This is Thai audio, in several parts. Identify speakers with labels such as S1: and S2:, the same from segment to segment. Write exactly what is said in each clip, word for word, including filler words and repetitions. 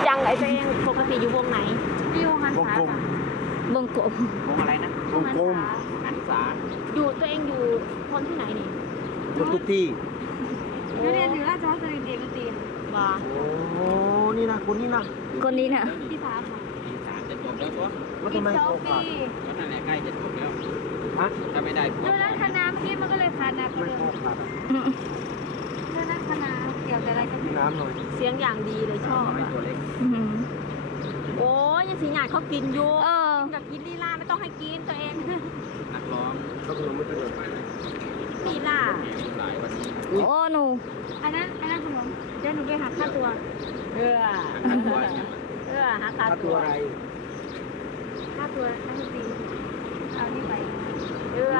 S1: จังไอ้ตัวเองปกติอยู่วงไหน
S2: พี่วงหัน
S3: วง
S2: ษาก
S3: ลม
S1: วงกลม
S4: วงอะไรนะ
S3: วงกลม
S4: หันษา
S1: อยู่ตัวเองอยู่คนที่ไหนนี่
S3: คนทุกที่
S2: หนูเรียนอยู่ราชภัฏสุรินทร์เอกตีน
S1: ว้า
S3: โอ้นี่นะคนนี้นะ
S1: คนนี้น่ะ
S2: พี่สามค่ะ
S4: ปีสามจะจบแล้วตัว
S3: แล้วทำไม
S2: สอ
S3: โอง
S2: ปี
S3: ขาด
S4: ก็นั่นแหละใกล้จะจบแล้ว
S3: ฮะ
S4: ถ้าไม่ได้ผัว
S2: เรื่องนั้นคณะเมื่อกี้มันก็เลยขาดหนักกว่า
S3: ไม่
S2: เดิม
S3: โอขาดอ่ะ
S2: เรื่องนั้นคณะเกี่ยวกับอะไรกัน
S3: มีน้ำหน่อย
S1: เสียงอย่างดีเลยชอบ
S4: น้อย
S1: อะ
S4: ตัวเล็ก
S1: โอ้ยยังสีหยาดเขากินอยู่
S5: เออ
S1: กินกับกินลีลาไม่ต้องให้กินตัวเอง
S4: นักร้อง
S3: ก็คือไม่ต้องเลย
S1: ลีลา
S4: แห่งหลายวันนี้
S5: โอ้หนู
S2: อันนั้นอันนั้นขนมเดี๋ยวหนูไปหักค่าตัว
S1: เออ
S4: หันตัวเนี่ย
S1: เออหาคา
S3: ค่า
S1: ตั
S3: ตัว
S1: ว
S3: อะไร
S2: ค่าตัวนักดนตรีเอานี่ไป
S1: เออ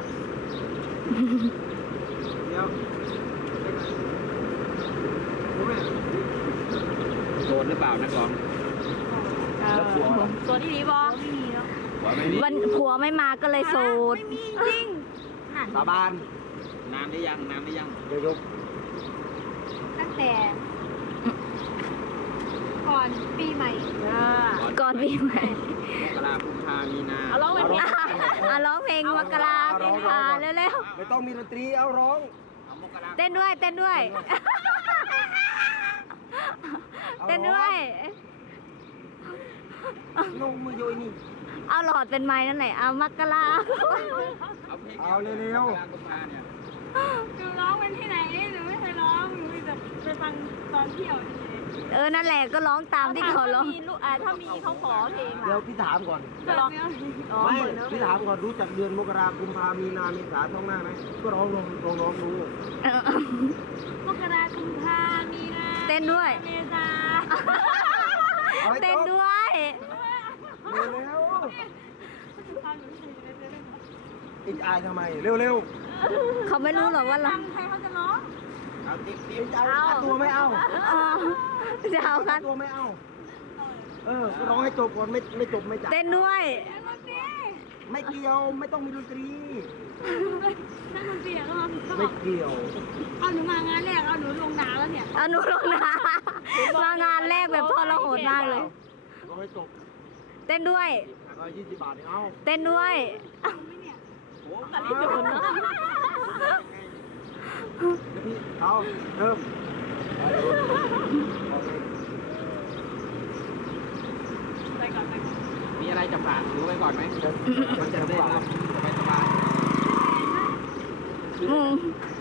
S3: เดี๋ยวรู้ไหม
S4: โดนหรือเปล่านักร้อง
S3: แล้วผัวเหรอ
S1: ตัวที่ดีบอ
S2: ไม่มีแล้ว
S4: ผัวไม่มี
S5: วันผัวไม่มาก็เลยโสด
S2: ไม่มีจริง
S3: สาบาน
S4: นานหรือยังนานหรือยัง
S3: เดี๋ยวยก
S2: ตั้งแต่ ก่อนปีใหม่
S1: เออ
S5: ก่อนปีใหม่
S4: มกราคมกุมภามีนา
S1: เอาร้องเพลงนี้
S5: อ่ะร้องเพลงมกราเพลงพาเร็ว
S3: ไม่ต้องมีดนตรีเอาร้อง
S4: เอามกรา
S5: ๆเต้นด้วยเต้นด้วย เต้นด้วย
S3: ลงมือโยยนี่
S5: เอาหลอดเป็นไม้นั่นแหละเอามกรา
S4: เอาเพลง
S3: เอาเร็วๆ
S4: มกรากุมภาเนี่ย
S2: หนูร้องเป็นที่ไหนหนูไม่เคยร้องหนูจะไปฟังตอนเที่ยวเฉย
S5: เออนั่นแหละก็ร้องตามที่เขาร้อง
S1: ถ้ามีลูกอ่าถ้ามีเขาขอเพลง
S3: เดี๋ยว
S1: ล่ะ
S3: พี่ถามก่อน
S2: ๆ
S1: จะร้อง
S2: เนื้อ
S1: อ๋อ
S3: ไม่
S1: เหมือนเนอะ
S3: พี่ถามก่อนรู้จักเดือนมกราคมกุมภามีนาเมษาท้องหน้าไหมก็ร้องลองลองร้องดู
S5: เออ
S2: มกราคมพามีนา
S5: เต้นด้วย
S2: เมษา
S3: อาให้จบ
S5: เต้นด้วย
S3: เร็ว
S2: พาหนูไปอยู่ในเซเว่น
S3: ๆอีกอายทำไมเร็ว
S5: เขาไม่รู้หรอกว่าเรา
S2: ฟังใครเขาจะร้อง
S4: เอาติ๊บ
S3: ๆ
S4: ติ๊
S3: อี
S4: บ
S3: กเอาค่าตัวไม่เอา
S5: อ๋อจะเอาคั
S3: ค่าน ตัวไม่เอา เออก็ร้องให้จบก่อนไม่ไม่จบไม่จ่าย
S5: เต้นด้วย
S2: นักดนตรี
S3: ไม่เกี่ยวไม่ต้องมีดนตรี
S2: นักดนตรีอะก็มาก็บ
S3: ไม่
S2: อก
S3: เกี่ยว
S2: เอาหนูมางานแรกเอาหนูลงดาวแล้วเนี่ย
S5: เอาหนูลงนะมางานแรกแบบพ่อเราโหดมากเลย
S3: ร้องให้จบ
S5: เต้นด้วย
S3: ก็ยี่สิบบาทเองเอา
S5: เต้นด้วย
S2: ไม่เนี่ย
S4: โอ้
S1: กันที่โดนเนอะ
S3: เดี๋ยวพี่เอาเริ่มไปเลยเอาเลย
S2: ไปก่อนไปก่อน
S4: มีอะไรจะฝากรู้ไว้ก่อนไหม
S3: เดี๋ยว
S4: มั
S3: มัน น
S4: จะ
S3: จะ
S4: ได้
S3: ได้
S4: รั
S3: รั
S4: บบ สบายสบาย
S5: อืม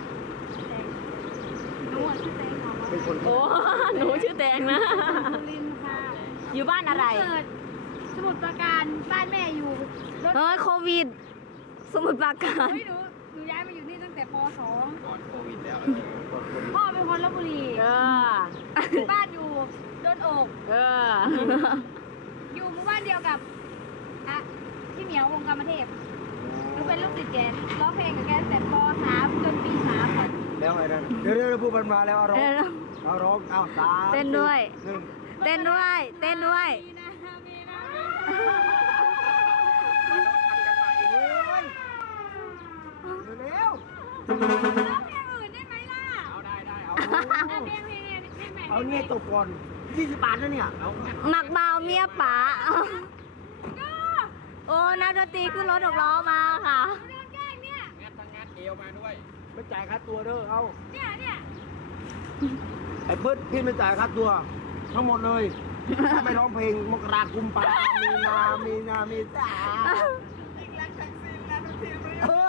S2: หนูอะชื่อแตงของ
S3: เป็นคน
S1: โอ้หนูชื่อแตงนะ
S2: สุรินทร์ค่ะ
S1: อยู่บ้านอะไร
S2: เกิดสมุทรปราการบ้านแม่อยู่รถ
S5: เฮ้ยโควิด สมุทรปราการ
S2: เฮ้ยหนูหนูย้ายมาอยู่นี่ตั้งแต่ป .สอง
S4: ก่อนโควิดแล้ว
S2: พ่อเป็นคนลบบุรี
S1: เออ
S2: บ้านอยู่โดนโอก
S1: เออ
S2: อยู่หมู่บ้านเดียวกับอะพี่เหมียววงกรรมเทพหนูเป็นลูกติดแกนร้องเพลงกับแกตั้งแต่ป .สาม จนปีสามค่ะ
S3: แล้วไงนั่นเดี๋ยวเดี๋ยวพูดมันมาแล้วเอาร้อง
S5: เออ
S3: เอาร้องเอาสาม
S5: เต้นด้วย
S3: หนึ่ง
S5: เต้นด้วย เต้นด้วย
S2: มีนามีนา
S3: เร็ว
S2: ร้องเพลงอื่นได้ไหมล่ะ
S4: เอาได้ได้เอา
S2: อ่ะเพลงเพลงเนี่ยเพลงไหน
S3: เอาเนี่ยจบก่อนยี่สิบบาทนะเนี่ย
S4: เอา
S5: หมักเบาเมียป๋า โอ้นักดนตรีขึ้นรถหกล้อมาค่ะ
S2: โดนแกล้งเนี่ย
S4: งัดทั้งงัดเอวมาด้วย
S3: ไม่จ่ายค่าตัวเด้อเอา
S2: เนี่ยเนี่ย
S3: ไอ้เบิร์ดพี่ไม่จ่ายค่าตัว ทั้งหมดเลยถ้าไม่ร้องเพลงมกราคมกุมภามีนามีนามีสาเออ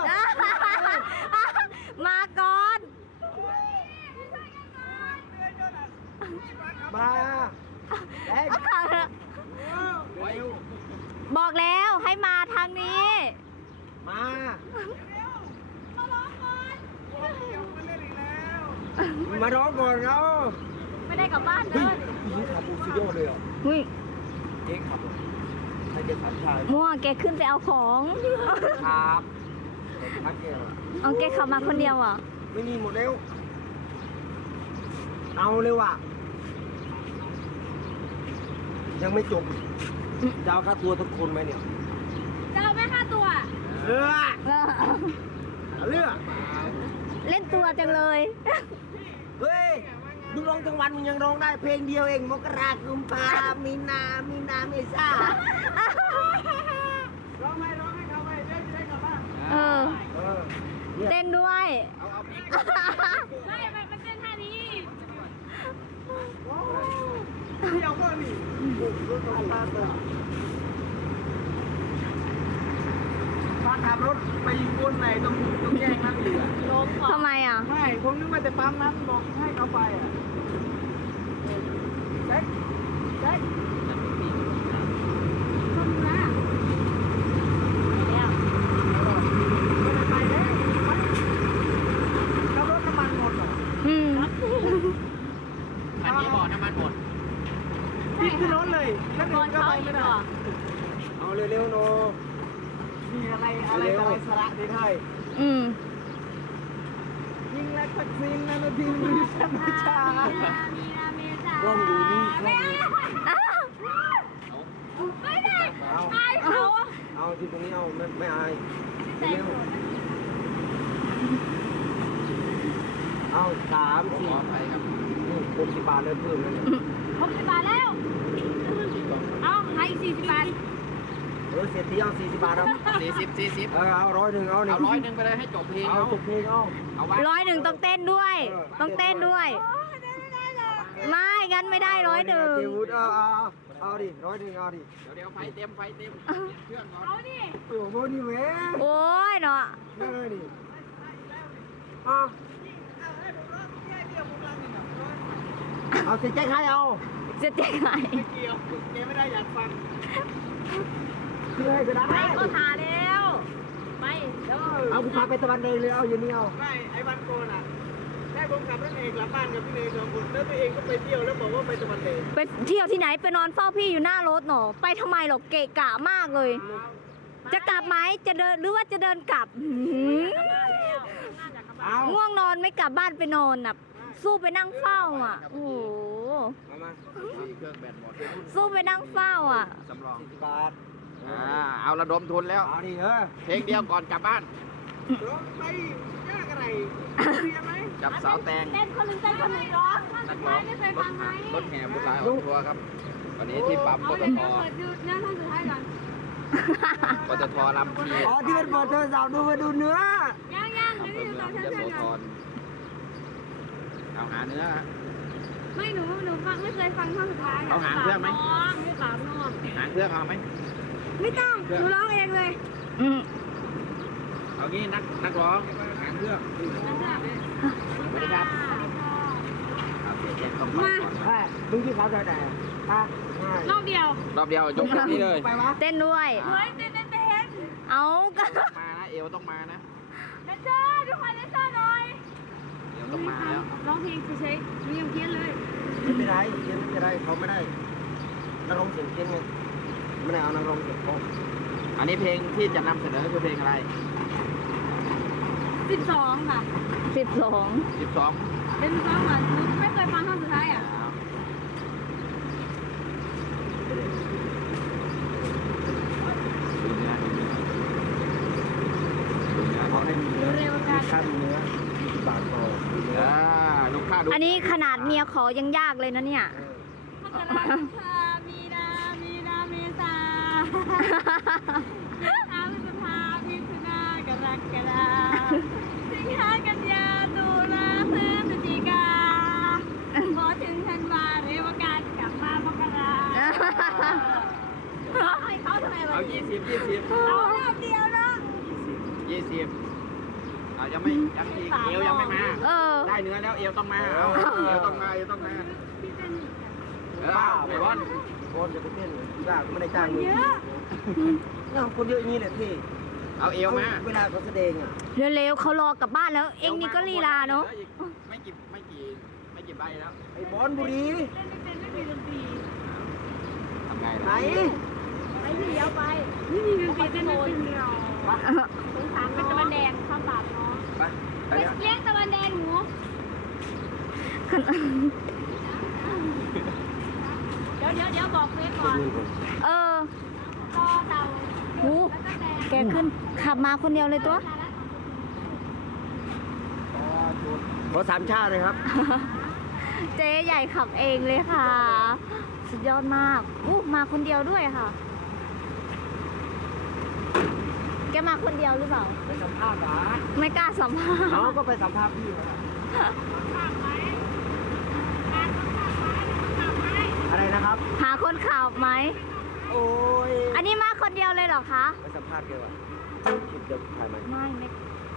S5: มาก่อน
S3: มาแดงเร็ว
S5: บอกแล้วให้มาทางนี้
S3: มา มาร้องก่อนเอา
S1: ไม่ได้กลับบ้าน
S3: เฮ้
S1: เด้
S3: ย
S1: อ
S3: นี่ขับบูซิโยเลยเหรอ
S5: หุ้ย
S3: เจ๊ขับใครจะสัญชาติ
S5: มั่วแกขึ้นไปเอาของ
S3: ครับทักแกว
S5: เอาแกขับมาคนเดียวเหรอ
S3: ไม่มีหมดแล้ว เอาเลยว่ะ ยังไม่จบจะเอาค่าตัวทุกคนไหมเนี่ย
S2: จะเอาไหมค่าตัว
S3: เลือก
S5: เออ
S3: เลือก
S5: เล่นตัวจังเลย
S3: เฮ้ยมึงร้องทั้งวันมึงยังร้องได้เพลงเดียวเองมกรากุมภามีนามีนาเมษา
S4: ร้องให้ร้องให้เขาไปเดี๋ยวจะได้กลับบ้าน
S5: เออ
S3: เออเนี่ย
S5: เต้นด้วย
S4: เอาเอาเพลง
S2: ไม่มันมันเต้นท่านี้
S4: เดียวก็นี่
S3: รถมาลาเตอร์ถ้าขับรถไปวนไหนต้องต้องแย่งนั่นอีกอ่ะ
S1: ลมก่อน
S5: ทำไมอ่ะ
S3: ไม่ผมนึกว่าแต่ปั๊มนั้นบอกให้เขาไปอ่ะเซ็กเซ็ก
S2: คนละ
S1: แล้ว
S3: ไปเลยขับรถน้ำมันหมดเหรอ
S5: อืม
S4: อันนี้บ่อน้ำมันหมด
S3: ปิดขึ้นรถเลยแล้ว
S1: ก่
S3: เดิ
S1: อน
S3: นก็
S1: เขา
S3: ไป
S1: อี
S3: ไม่
S1: ก
S3: ได้
S1: เหรอ
S3: เอาเร็วๆโนมีอะไรอะไรอะไรสาระดีให้
S5: อืม
S3: ยิงและทักซินนะนาทีมีชันวิชา
S2: มีนามีนาเมษาก
S3: ล้องอยู่นี่กล้
S2: ไม่
S3: องอยู่
S2: เอาไม่ได้
S3: เอา
S2: อายเขา
S3: เอาที่ตรงนี้เอาไม่ไม่อาย
S2: ใจ
S3: เร็ว
S2: โกรธ
S3: เอาสาม
S4: ข
S3: สี่
S4: ออภัยครับ
S3: นี่หกสิบบาทเลยเพิ่มเลยเนี่ย
S2: หกสิบบาทแล้ว เอาให้อีกสี่สิบบาท
S3: เออเสียทีเอาสี่สิบบาทเอา
S4: สี่สิบสี่สิบ
S3: เออเอาร้อยหนึ่งเอาหนึ่
S4: เอา
S3: ง
S4: ร้อยหนึ่งไปเลยให้จบเพลง
S3: เอา
S4: เอา
S3: จบเพลงเอา
S4: เอาไว้
S5: ร้อยหนึ่งต้องเต้นด้วย ต้องเต้นด้วย ไม่งั้นไม่ได้ร้อยหนึ่ง
S3: เจวุฒิเอาเอาเอาเอาดิร้อยหนึ่งเอาดิ
S4: เดี๋ยวเดี๋ยวไฟเต็มไฟเต็มเครื่องก่อน
S2: เอาดิ
S3: โอ้โหนี่เว้ย
S5: โอ้ยเนาะ
S3: นี่เลยดิเอาเอาสิแจ็คให้เอา
S5: จะเจ๊งไหน
S4: เกี่ยวเกไม่ได้อยากฟัง
S3: คือให้ก็ได้
S1: ไปก็หาแล้วไปเดี๋ยว
S3: เอากูพาไปตะวันเองเลยเอาอย่างนี้เอา
S4: ไม่ไอ้วันโกนอ่ะแม่ผมขับรถเองกลับบ้านกับพี่เนยสองคนแล้วตัวเองก็ไปเที่ยวแล้วบอกว่าไปตะวันเลย
S5: ไปเที่ยวที่ไหนไปนอนเฝ้าพี่อยู่หน้ารถหนอไปทำไมหรอกเกะกะมากเลย จะกลับไหมจะเดินหรือว่าจะเดินกลับหืม
S3: เอา
S5: ง่วงนอนไม่กลับบ้านไปนอนน่ะ สู้ไปนั่งเฝ้าอ่ะ โอ้โห
S3: เอามา
S4: เครื่องแบตหมด
S5: สู้ไปนั่งเฝ้าอ่ะ
S4: สำรอง
S3: สี่สิบบาท
S4: อ่าเอาระดมทุนแล้ว
S3: เอาดิเออ
S4: เพลงเดียวก่อนกลับบ้าน
S3: ร้องไปยากอะไรเรียนไหม
S4: กับสาวแตง
S1: เต้นคนหนึ่งเต้นคนหนึ่งร้อง
S4: นักร้องรถรถแห่บุญหลายออกทัวร์ครับ วันนี้ที่ปั๊มป
S2: เอา
S4: ต
S2: เดี๋ยว
S4: ท
S2: เปิดดูหน้าท่อนสุดท้ายก่อน
S4: ปตทลำพี
S3: อ๋อที่มันเปิดโทรศัพท์ดูมาดูเนื้อ
S2: ย่างย่าง
S4: อำ
S2: เดี๋ยว
S4: เภอ
S2: นี่
S4: เมื
S2: ดู
S4: อง
S2: ตอน
S4: ย
S2: ชั้นๆก่อน
S4: โสธรเอาหาเนื้อฮะ
S2: ไม่หนูหนูฟังไม่เคยฟังท่อนสุดท้าย
S4: เอา
S2: อะ
S4: หางเครื่องไหม
S1: น้องไม่ปากน้อง
S4: หางเครื่องเอาไหม
S2: ไม่ต้องหนูร้องเองเลย
S5: อืม
S4: เอางี้นักนักร้องหางเครื่องสวัสดีครับเอาเสียแจ็คต้องไปก่อน
S3: เฮ้ยมึงที่เขาจะไหนอ่ะง่าย
S2: รอบเดียว
S4: รอบเดียวยกแบบนี้เลย
S3: ไปวะ
S5: เต้นด้วย
S2: เฮ้ยเต้นเต้นเต้น
S5: เอาก็
S4: ต้องมานะเอวต้องมานะ
S2: แดนเซอร์ทุกคนแดนเซอร์หน่อย
S4: เอวต้องมาแล้ว
S2: ร้องเพลงเฉยๆหนูยังเพี้ยนเลย
S3: ไม่เป็นไรเขียนไม่เป็นไรเขาไม่ได้นักร้องเสียงเพี้ยนไงไม่ได้เอานักร้องเสียงโป๊ะ
S4: อันนี้เพลงที่จะนำเสนอคือเพลงอะไร
S2: สิบสองค่ะ
S5: สิบสอง
S4: สิบสอง
S2: เป็นสิบสองค่ะหนูไม่เคยฟังท่อนสุดท้ายอ่ะ
S4: ดูเนื้อดูเนื้อดูเนื้อ
S3: เขาให้มีเนื้อ
S2: เร็ว
S3: มี
S2: กัน
S3: ค่ามีเนื้อมีบาทต่อมีเนื้อ
S4: อ่าลูกค้าดู
S5: อันนี้ขนาดเมียขอยังยากเลยนะเนี่ย
S2: มกราคมมีนามีนาเมษาอาพฤษภามิถุนากรกฎาสิงหากันยาตุลาพฤศจิกาพอถึงธันวาเรวกาจะกลับมามกรา
S1: ให้เขาทำไมวะ
S4: เอายี่สิบยี่สิบ
S2: เอารอบเดียวเนาะ
S4: ยี่สิบเอายังไม่ยังอีกเอวยังไม่มา
S5: เออ
S4: ได้เนื้อแล้วเอวต้องมาเอาเอวต้องมาเอวต้องมา
S2: พี่เต้น
S4: เออเอาไปบอล
S3: โอนจะไปเต้นยากไม่ได้จ้างมึง
S2: เยอะ
S3: เนี่ยคนเยอะอย่างนี้แหละพี่
S4: เอาเอวมา
S3: เวลาเขาแสดงอ่ะ
S5: เร็วๆเขารอกลับบ้านแล้ว เอ็งนี่ก็ลีลาเนาะ
S4: ไม่กี่ไม่กี่ไม่กี่ใบแล้ว
S3: ไอ้บอลบุรี
S2: เต้นไม่เป็นไม่มีดนตรี
S4: ทำไง
S3: ไหน
S4: ล่ะ
S1: ไปที่เดียวไป
S2: ไม่มีดนตรีเต้นไม่เป็นเรา
S1: สงสารเป็นตะวันแดงข้ามบาปน้อง
S3: ไปไป
S2: ไป
S3: เนี่ย
S2: เลี้ยงตะวันแดงหนู
S1: เดี๋ยวเดี๋ยวเดี๋ยวบอกเฟซก่อน
S5: เออ
S2: ต่อเต่า
S5: หู
S2: แล้วก็แดง
S5: แกขึ้นขับมาคนเดียวเลยตัว
S3: ขอสามชาติเลยครับ
S5: เจ๊ใหญ่ขับเองเลยค่ะ สุดยอดมากอู้มาคนเดียวด้วยค่ะ แกมาคนเดียวหรือเปล่า
S3: ไปสัมภาษณ์เหรอ
S5: ไม่กล้าสัมภาษณ์
S3: น้องก็ไปสัมภาษณ์พี่เขาอะไรนะครับ
S5: หาคนขับไหม
S3: โอ้ย
S5: อันนี้มาคนเดียวเลยเหรอคะ
S3: ไปสัมภาษณ์แกว่ะคลิปจะถ่ายไหม
S5: ไม่ไม่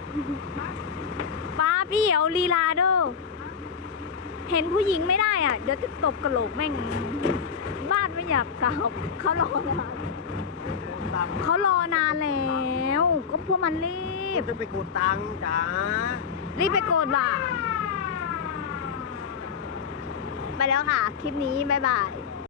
S5: ป้าพี่เหี่ยวลีลาเด้อเห็นผู้หญิงไม่ได้อ่ะ เดี๋ยวจะตบกระโหลกแม่ง บ้านไม่อยากกลับเขารอนานเขารอนานแล้ว ก็พวกมันรีบ
S3: จะไปกดตังค์จ้า
S5: รีบไปโกดว่ะ ไปแล้วค่ะ คลิปนี้ บ๊ายบาย